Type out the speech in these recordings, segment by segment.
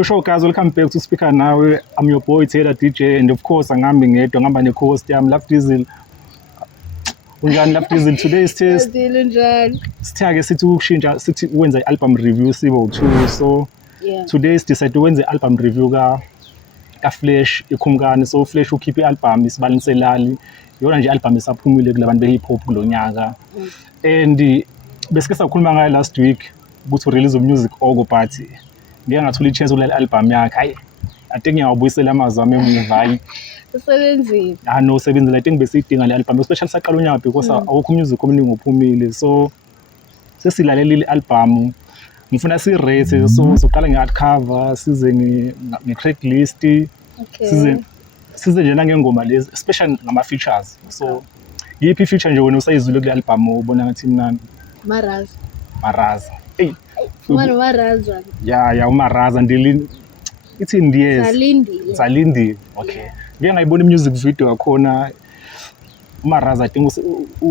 Shosho guys, welcome back to Speaker.Nawe. I'm your boy Taylor DJ, and of course angihambi ngedwa, ngihamba ne-host yami Love Diesel. Unjani Love Diesel? Today's test sithake sithi ukushintsha sithi wenza i-album review sibe u2. So today's decide wenza i-album review ka Flash Ikumkani. So Flash ukhiphe i-album Isibani Selali. Yona nje i-album esaphumile kulabantu be-hip hop kulonyaka. And besike sakhuluma ngayo last week ukuthi release music oko but ngeke ngathola i-chance ukulalela i-album yakhe. Hayi, I think ngiyawabuyisela amazwi ami emuvayi. Usebenzile. No, sebenzile. I think besiyidinga le album especially saqala unyaka because awukho music omningi ophumile. So sesilalela i-album ngifuna si-rate so soqala nge-hard cover size nge-track list size nje nangengoma lezi especially ngama-features. So yiphi feature nje wena usayizwile kule album ubona ngathi mnandi? Maraza. Hey. Maraza. Yeah, umaraza ndili ithi ndiyeza. Salindi. Okay. Ngeke ngayibona i-music video yakhona umaraza I think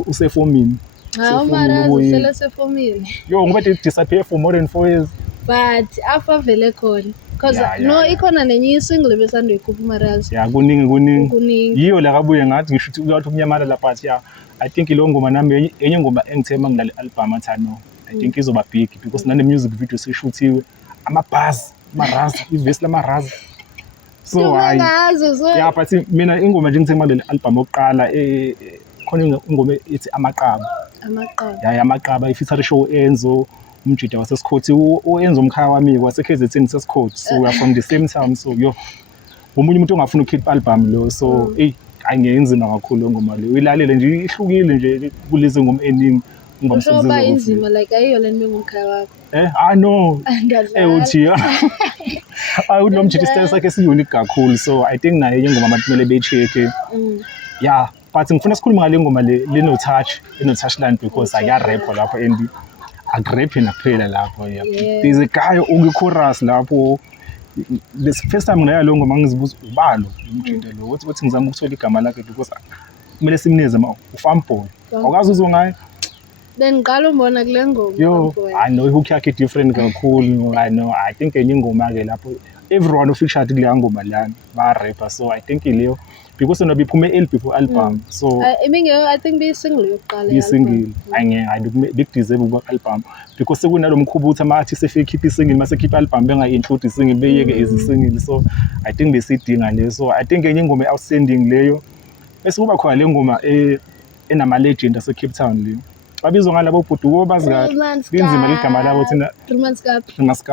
usefomini. Umaraza sele sefomini. Yo, ngoba disappear for more than 4 years. But afa vele khona. Because no ikhona nenye isingle besando ikhupha umaraza. Yeah, kuningi. Yiyo la kabuye ngathi ngisho ukuthi uyathi umnyamala but yeah, I think lo ngoma nami enye ngoma engithema ngilale album athano. I think izoba big because nane music video seshuthiwe ama-buzz maraza ivesi lamaraza. So yeah, but mina ingoma nje ngithema le album oqala khona ingoma ethi amaqaba. Yeah, amaqaba ifeature show Enzo umjida wasesikhothi uEnzo umkhaya wami waseKZN sesikhothi. So we are from the same town. So yo umunye umuntu ongafuna ukukhipha album lo so ayingenzima kakhulu ngoma le uyilalele nje ihlukile nje kulezi ngoma eningi. Ngoba inzima like ayiyo le nto ngumkhaya wakho. No. Uthi unomjida style sakhe si-unique kakhulu. So I think naye ingoma abantu kumele beyi-check. Yeah, but ngifuna sikhuluma ngale ngoma le eno-touch line because aya-rap lapho and akuraphi nakuphela lapho. There's a guy ongi-chorus lapho. The first time ngaya lo ngoma ngizibuza ubalo umjida lo wathi ngizama ukuthola igama lakhe because kumele simnize uFamboy. Awukazi uzwe ngayo? Then ngqala umbona kule ngoma. Yo, I know hook yakhe different kakhulu. I think enye ingoma ke lapho everyone official kule ngoma lana ba rapper. So I think leyo because no biphume LP for album. So I think be single yokuqala. Be single. I big deserve ukuba album because sekunalomkhuba ukuthi ama artists efake i-single mase keep album benga-include i-single beyeke ezi-single. So I think besidinga leyo. So I think enye ingoma outstanding leyo. Bese kuba khona le ngoma enama legend ase Cape Town leyo. Babizwa ngalabo bhuduko bazikahle. Linzima ligama labo thina 3 months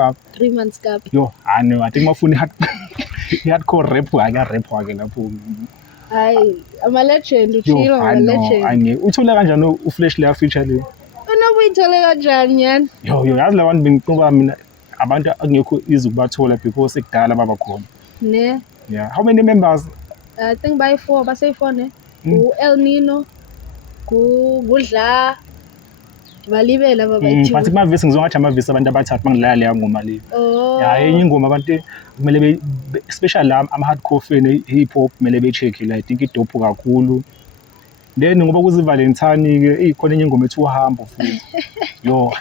gap. Yo, I think mafuna i-hardcore rap aka-rap wake lapho. Hayi, ama-legend uchilo ama-legend. Uthole kanjani uFlash leya feature leyo? Unobuyithole kanjani yani? Yo, yazi labantu bengiqoba mina abantu angekho easy ukubathola because ekudala baba khona. Ne? Yeah, how many members? I think by 4, base-4 ne? U-El Nino, kudla balibela baba yithi. But kumavesi ngizongathi amavesi abantu abathathu bangilala leya ngoma leyo. Yeah, enye ingoma abantu kumele especially ama-hardcore fan hip hop kumele be-check la I think idope kakhulu. Then ngoba kuzi Valentine ke khona enye ingoma ethi uhambo futhi. Yo.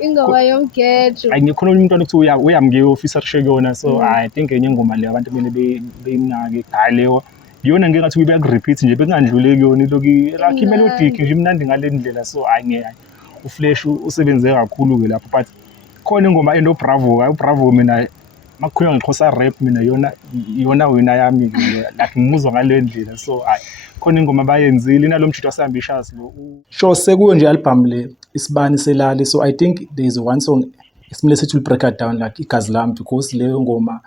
Ingoma yomgejo. Ayingekhona umuntu okuthi uyamngeyo officer shake yona. So I think enye ingoma leyo abantu kumele beyinake. Hayi leyo yona ngeke ngathi uyibe ku-repeat nje bekungandluleki yona lokhu rakhi melodic nje imnandi ngale ndlela. So angeke uFlash usebenze kakhulu ke lapho but khona ingoma enoBravo. uBravo mina makukhulunywa ngeXhosa rap mina yona wena yami like ngimuzwa ngale ndlela. So khona ingoma bayenzile inalomjito wasambitious lo. Sure sekuyo nje album le Isibani Selali. So I think there is one song esimile sethi break it down like igazi lami because leyo ngoma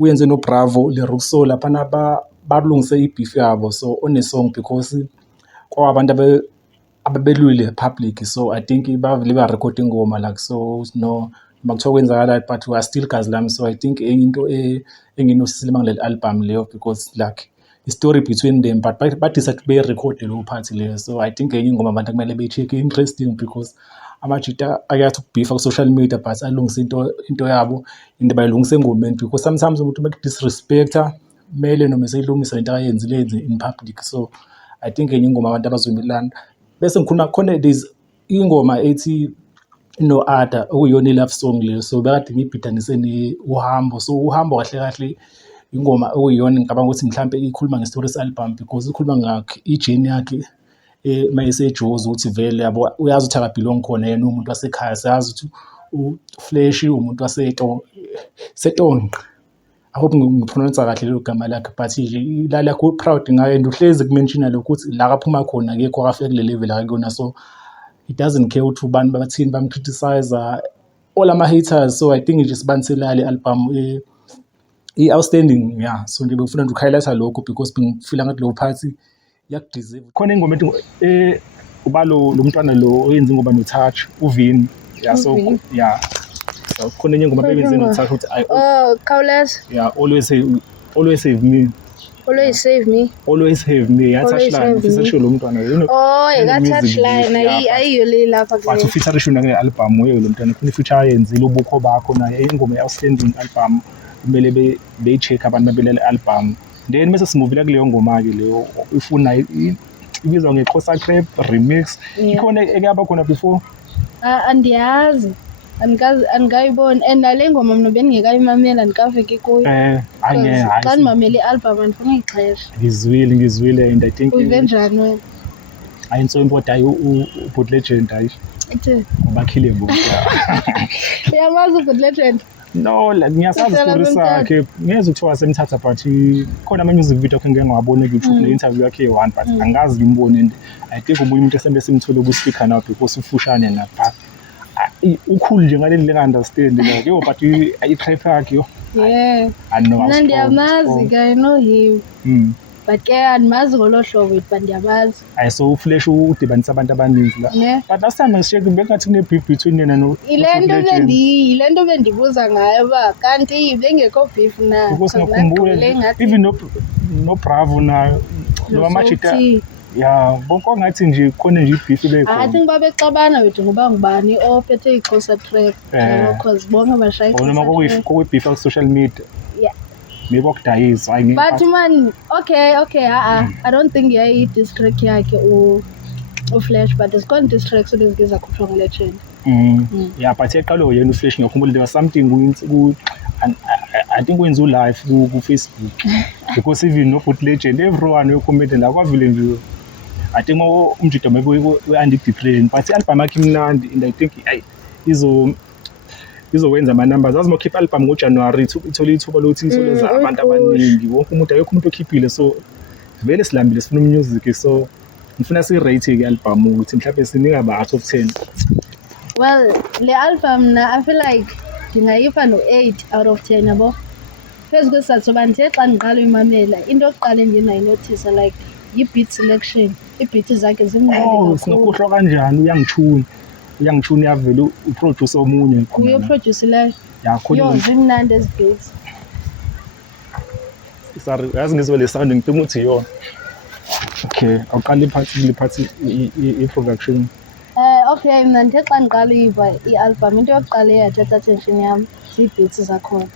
uyenze noBravo le Roxo lapha balungise i-beef yabo. So on a song because kwabantu ababelwile public. So I think bavele ba recording ngoma like so no makuthiwa kwenzakala but we are still gazi lami. So I think into enginosisile ngale album leyo because like the story between them but decide be record lo party leyo. So I think enye ingoma abantu kumele be-check interesting because amajita ayathi ukubeefa ku-social media but alungise into yabo into bayilungise engomeni because sometimes umuntu make-disrespecta mele noma eseyilungisa into akayenzile in public. So I think enye ingoma abantu abazoyilanda bese ngikhuluma khona there's ingoma ethi no other okuyona i-love song leyo, so bekade ngiyibhidanise uhambo. So uhambo kahle kahle ingoma okuyiyona ngicabanga ukuthi mhlampe ikhuluma nge-Stories album because ikhuluma ngakhe ijeni yakhe mayesejozi ukuthi vele yabo uyazi ukuthi akabhilongi khona yena umuntu wasekhaya, siyazi ukuthi uFlash umuntu setonqe. I hope ngipronounce kahle lelo gama lakhe, but nje lala ku proud ngaye and uhlezi kumention lokho ukuthi la kaphuma khona akekho akafike kule level akuyona, so he doesn't care ukuthi ubani bathini bamcriticize all ama haters. So I think nje Isibani Selali album i-outstanding, yeah. So nje bengifuna nje ukuhighlighta lokho because ngifila ngathi lo party yakudeserve. Khona ingoma ethi uba lo mntwana lo oyenza ingoma no-Touch uVini, yeah. So yeah, so khona enye ingoma beyenze no-Touch ukuthi Khawuleza. Yeah, always save me. Always save me. Always have me. Touchline ufisa sho lo mntwana lo. Oh, touchline ayiyo le lapha ke. But ufisa sho nge album we lo mntwana khona feature ayenzile ubukho bakho naye ingoma outstanding album kumele beyi-check abantu babelela album. Then bese simuvila kuleyo ngoma ke leyo ifuna ibizwa ngeXhosa Crap remix. Ikhona ekuyaba khona before? Andiyazi. Angayiboni and nale ngoma mina bengingekayimamela ndikaveke kuyo. Hayi. Xa ndimamela i-album andifuna ixesha. Ngizwile and I think uyive njani wena? Hayi so import hayi uBoot Legend hayi. Ithini? Bakhile bo. Uyamazi uBoot Legend? No, like ngiyasazi story sakhe. Ngiyeza ukuthiwa semthatha but khona ama music video ngeke ngawabona ku-YouTube ne-interview yakhe one but angazi ngimbone and I think umuntu esembe simthole ku-Speaker.Nawe because ufushane napha. Ukhulu nje ngaleli linga-understand like yo but i-trap yakhe yo. Yeah. I know. Mina ndiyamazi I know him. But ke andimazi ngolo hlobo but ndiyamazi. Hayi so uFlash udibanisa abantu abaninzi la. But last time ngisheke bekathi kune-beef between yena no. Ile nto bendibuza ngayo ba kanti bengekho beef na. Because ngikhumbule even no Bravo nayo no Machita. Yeah, bonke ngathi nje khona nje i-beef bekho. I think babexabana bethu ngoba ngubani ophethe iXhosa track because bonke bashaya. Noma kokuyi-beef ku-social media. Yeah. Maybe okudayisa hayi. But man, okay, I don't think diss track yakhe uFlash but isikhona diss tracks olezigeza khutshwa ngeLegend. Yeah, but eqalo yena uFlash ngiyakhumbula there was something I think wenza live ku Facebook because even no Boot Legend everyone ucomment la kwavile nje I think umjido maybe we-depression but i-album yakhe imnandi and I think izowenza ama-numbers. Azi makhipha i-album ngoJanuary ithole ithuba lokuthi isoleza abantu abaningi wonke umuntu akekho umuntu okhiphile so vele silambile sifuna music so ngifuna si-rate i-album ukuthi mhlawumbe sinika ba-out of 10. Well le album na I feel like ngingayipha no-8 out of 10 yabo phezu kwesizathu soba ndithe xa ndiqala uyimamela into yokuqala endiye ndayinothisa like yi-beat selection. Iibeat zakhe zimnandi. Singakuhlwa kanjani uyangitshuna yavele uproducer omunye kuyo producer leyo. Yo zimnandi ezi beats. Sorry yazi ngizwe le sound ngiphinga ukuthi yona. Okay, awuqala iphathi i-production. Okay, mina ndithe xa ndiqala uyiva i-album into yokuqala eyathatha attention yam zii-beats zakhona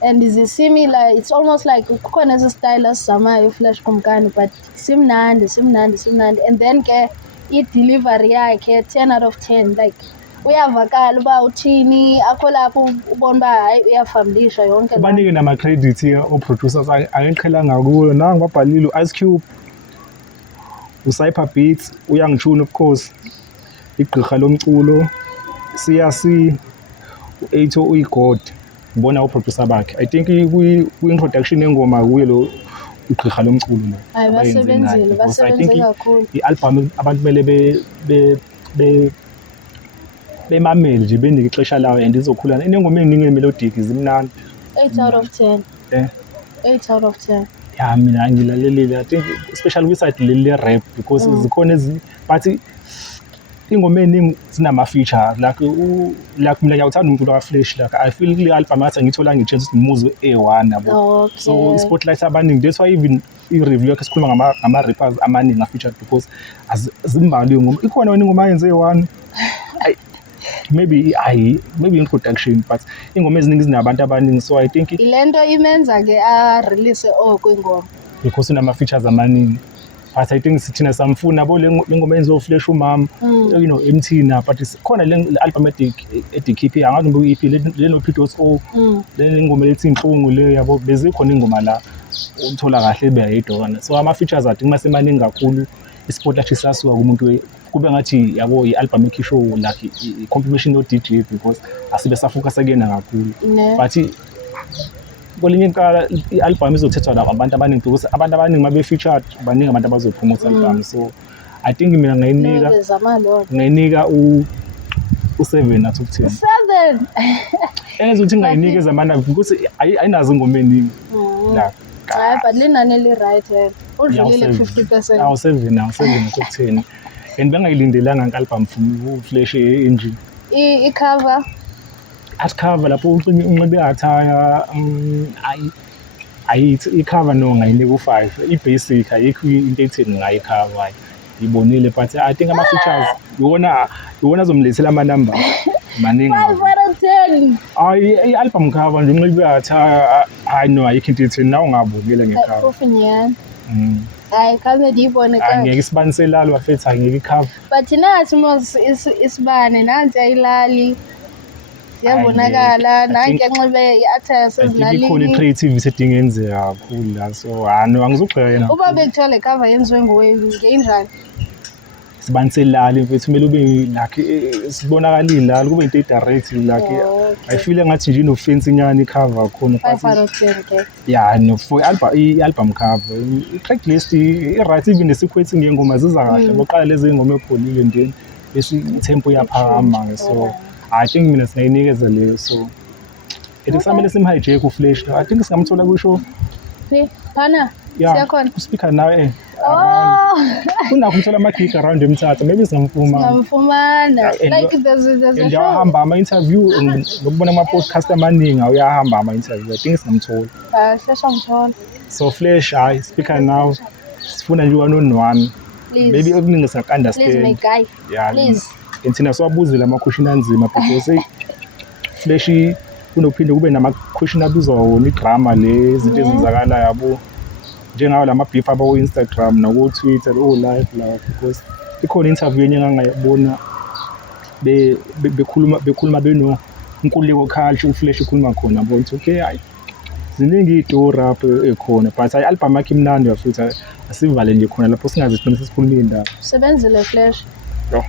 and similar. It's almost like kukhona esi style asizamayo uFlash Ikumkani but simnandi and then ke i-delivery yakhe 10 out of 10 like uyavakala uba uthini akho lapho ubona uba hayi uyafambisha yonke. Banike nama-credit o-producers angiqhelanga kuyo nangu babhalile u-Ice Cube, uCypher Beats, uyangitshuna of course, igqirha lomculo, CRC, u-Ato uyiGod, ngibona uproducer bakhe. I think kwi-introduction yengoma kuye lo igqirha lomculo lo. Hayi basebenze kakhulu. I-album abantu kumele bemamele nje benike ixesha lawo and izokhulana. Inengoma eningi emelodic zimnandi. 8 out of 10. 8 out of 10. Yeah, mina ngilalelile. I think especially kwi-side le rap because zikhona but ingoma eningi zinama-features like mina ngiyawuthanda umculo kaFlash like I feel kule album ngathi ngithola ngi-chance ukuthi ngimuzwe A1 yabo. So i-spotlight abaningi that's why even i-review yakhe sikhuluma ngama-rappers amaningi a-featured because zimbalwa ingoma. Ikhona wena ingoma yenze A1 maybe introduction but ingoma eziningi zinabantu abaningi so I think ile nto imenza ke a-release oko ingoma because unama-features amaningi. but I think sithina samfuna yabo lengoma enzo flash umama you know emthina but khona le album edikhiphi angazi ngibuka iphi le no P.O le ngoma lethi inhlungu le yabo bezikhona ingoma la uthola kahle beyayidona so ama features athi masemaningi kakhulu isport athi sasuka kumuntu kube ngathi yabo i-album ekhisho like i-confirmation no DJ because asibe safocus kuyena kakhulu but kolinye iqala i-album izothethwa la abantu abaningi because abantu abaningi mabe featured baningi abantu abazopromote album so I think mina ngayinika u7 out of 10 7 enze ukuthi ngayinikeza amana because ayinazo ingoma eningi la hayi but linani li right udlulile 50%. Awu 7 out of 10 and bengayilindelanga nge-album from Flash engine i-cover at cover lapho unxibe athaya ayithi i-cover no ngayinika u5 i-basic ayikho into etheni ngayi cover ibonile but I think ama features yona zomlethela ama numbers maningi 5 out of 10 i-album cover nje unxibe athaya I know ayikho into etheni nawe ungabukela ngecover profinyana hayi kame ndiyibone kahle angeke Isibani Selali wafetha angeke icover but nathi mos isibane nansi ayilali yabonakala nanke enxibe i-attire sezilalini ikhona i-creativity edingenzeka kakhulu la so angizugxeka yena uba bekuthiwa le cover yenziwe ngeyinjani Isibani Selali mfethu kumele ube like sibonakalile la kube into direct like I feel ngathi nje ino-fancy nyani i-cover khona 5 out of 10 ke yeah no for i-album cover i-track list i-right even the-sequencing yengoma ziza kahle boqala lezi ngoma epholile then bese i-tempo iyaphakama so I think mina singayinikeza leyo so kusamele simhijack uFlash I think singamthola kusho phana siyakhona ku-Speaker.Nawe kunakho umthola ama-gig around emthatha maybe singamfumana like there's a show hamba ama-interview ngokubona ama-podcast amaningi uyahamba ama-interview I think singamthola sesamthola so Flash hayi Speaker.Nawe sifuna nje one-on-one maybe okuningi singaku-understand please my guy please thina siwabuzile ama-question anzima because Flash kunophinde kube nama-question abizwa wona i-drama le izinto ezenzakalayo yabo njengawo lama-beef abo-Instagram nako-Twitter o-live lawa because ikhona interview enye engangayibona bekhuluma beno-Nkululeko Culture uFlash ukhuluma khona bona okay hayi ziningi iy'tori apho ekhona but hayi i-album yakhe imnandi futhi asivale nje khona lapho singaze sigcine sesikhuluma iy'ndaba usebenzile Flash yo